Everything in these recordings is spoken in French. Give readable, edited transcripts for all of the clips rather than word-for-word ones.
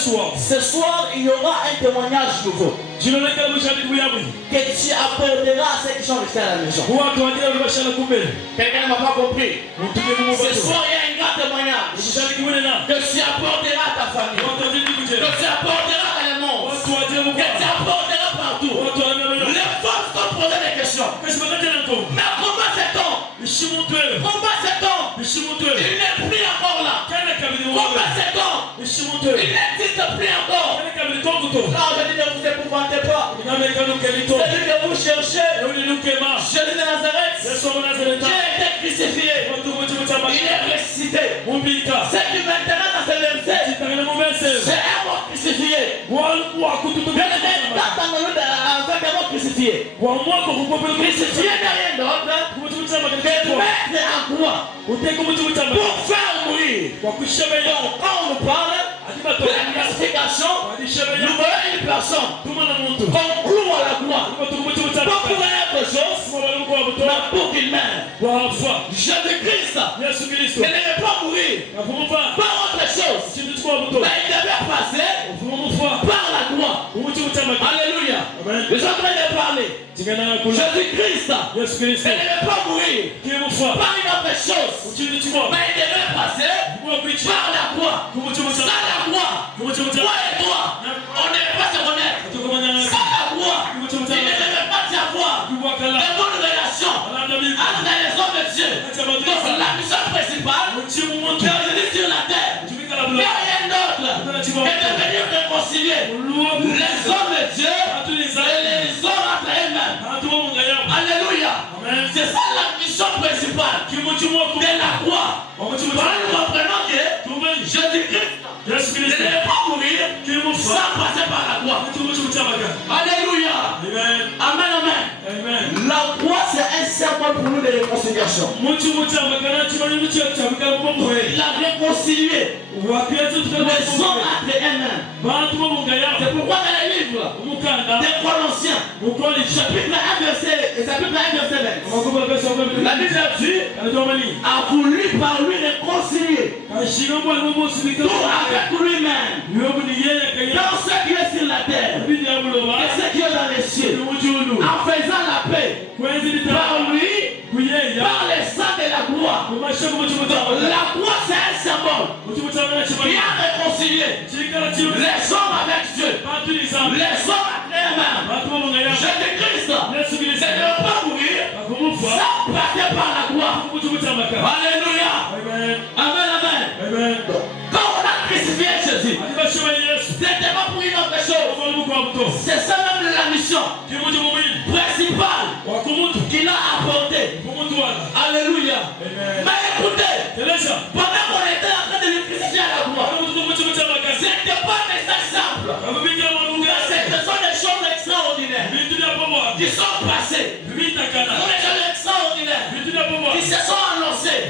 Ce soir, il y aura un témoignage nouveau que tu apporteras à ceux qui sont restés à la maison. Quelqu'un ne m'a pas compris. Ce soir, il y a un grand témoignage que tu apporteras à ta famille, que tu apporteras à la monde, que tu apporteras partout. Les femmes sont posées des questions. Mais comment fait-on? Comment fait-on? Il n'est plus encore là. Comment fait-on? Il n'existe plus encore. Non, je dis ne vous épouvantez pas. Celui que vous cherchez, Jésus de Nazareth, qui a été crucifié, il est ressuscité. Ce qui m'intéresse dans ce verset, c'est un mot crucifié. Attendons-nous avec un mot crucifié. Crucifié n'est rien d'autre que mettre en croix pour faire mourir. Donc, quand on nous parle de la crucifixion, nous voyons une personne qu'on cloue à la croix. Pas pour autre chose, mais pour qu'il meure. Jésus-Christ ne devait pas mourir par autre chose, mais il devait passer par la croix. Alléluia. Je suis en train de parler. Jésus-Christ ne devait pas mourir par une autre chose, mais il devait passer par la croix. Sans la croix, toi et toi, on ne devait pas se connaître. Sans la croix, il ne devait pas y avoir de bonnes relations entre les hommes de Dieu. Donc la mission principale de Jésus sur la terre, il n'y a rien d'autre que de venir réconcilier les hommes de Dieu et les hommes entre eux-mêmes. Alléluia. C'est ça la mission principale de la croix. Nous comprenons que Jésus-Christ ne devait pas mourir sans passer par la croix. Alléluia. Amen, amen. La croix, c'est un symbole pour nous de réconciliation. Il a réconcilié les hommes entre eux-mêmes. C'est pourquoi dans les livres des Colossiens, chapitre 1, verset 20, la Bible dit, a voulu par lui réconcilier tout avec lui-même, dans ce qui est sur la terre et ce qui est dans les cieux, en faisant la paix par lui, par les sang de la croix. Donc, la croix, c'est un symbole qui a réconcilié les hommes avec Dieu, les hommes avec eux-mêmes. Jésus-Christ ne devait pas mourir sans passer par la croix. Alléluia. Amen, amen. Quand on a crucifié Jésus, c'était pas pour une autre chose. C'est ça même la mission principale qu'il a apportée. Alléluia. Mais écoutez, pendant qu'on était en train de le crucifier à la croix, c'était pas un message simple. Ce sont des choses extraordinaires qui sont passées. Des choses extraordinaires qui se sont annoncées.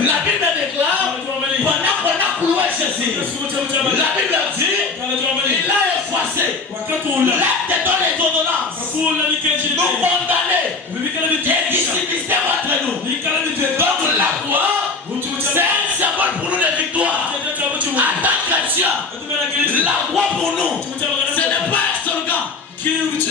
La Bible déclare, pendant qu'on a cloué Jésus, la Bible dit, il a effacé l'acte de les ordonnances, nous condamner et distribuer entre nous. Donc la croix, c'est un symbole pour nous de victoire. En tant que chrétien, la croix pour nous, ce n'est pas un slogan. La